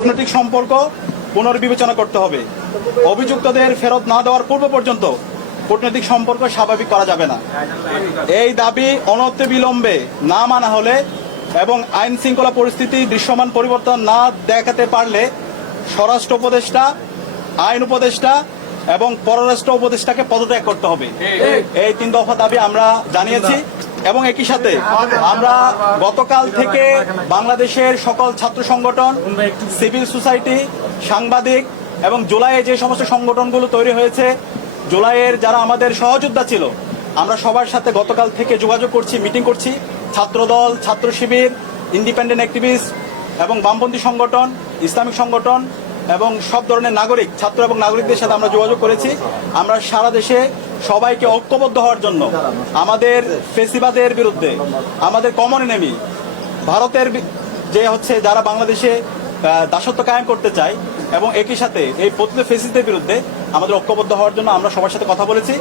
কূটনৈতিক সম্পর্ক পুনর্বিবেচনা করতে হবে। অভিযুক্তদের ফেরত না দেওয়ার পূর্ব পর্যন্ত কূটনৈতিক সম্পর্ক স্বাভাবিক করা যাবে না। এই দাবি অনতিবিলম্বে না মানা হলে এবং আইন শৃঙ্খলা পরিস্থিতি দৃশ্যমান পরিবর্তন না দেখাতে পারলে স্বরাষ্ট্র উপদেষ্টা, আইন উপদেষ্টা এবং পররাষ্ট্র উপদেষ্টাকে পদত্যাগ করতে হবে। এই 3 দফা দাবি আমরা জানিয়েছি এবং একই সাথে আমরা গতকাল থেকে বাংলাদেশের সকল ছাত্র সংগঠন, সিভিল সোসাইটি, সাংবাদিক এবং জুলাইয়ে যে সমস্ত সংগঠনগুলো তৈরি হয়েছে, জুলাইয়ের যারা আমাদের সহযোদ্ধা ছিল, আমরা সবার সাথে গতকাল থেকে যোগাযোগ করছি, মিটিং করছি। ছাত্রদল, ছাত্র শিবির, ইন্ডিপেন্ডেন্ট অ্যাক্টিভিস্ট এবং বামপন্থী সংগঠন, ইসলামিক সংগঠন এবং সব ধরনের নাগরিক, ছাত্র এবং নাগরিকদের সাথে আমরা যোগাযোগ করেছি। আমরা সারা দেশে সবাইকে ঐক্যবদ্ধ হওয়ার জন্য আমাদের ফেসিবাদের বিরুদ্ধে, আমাদের কমন এনিমি ভারতের যে যারা বাংলাদেশে দাসত্ব কায়েম করতে চায় এবং একই সাথে এই পতিত ফেসিস্টদের বিরুদ্ধে আমাদের ঐক্যবদ্ধ হওয়ার জন্য আমরা সবার সাথে কথা বলেছি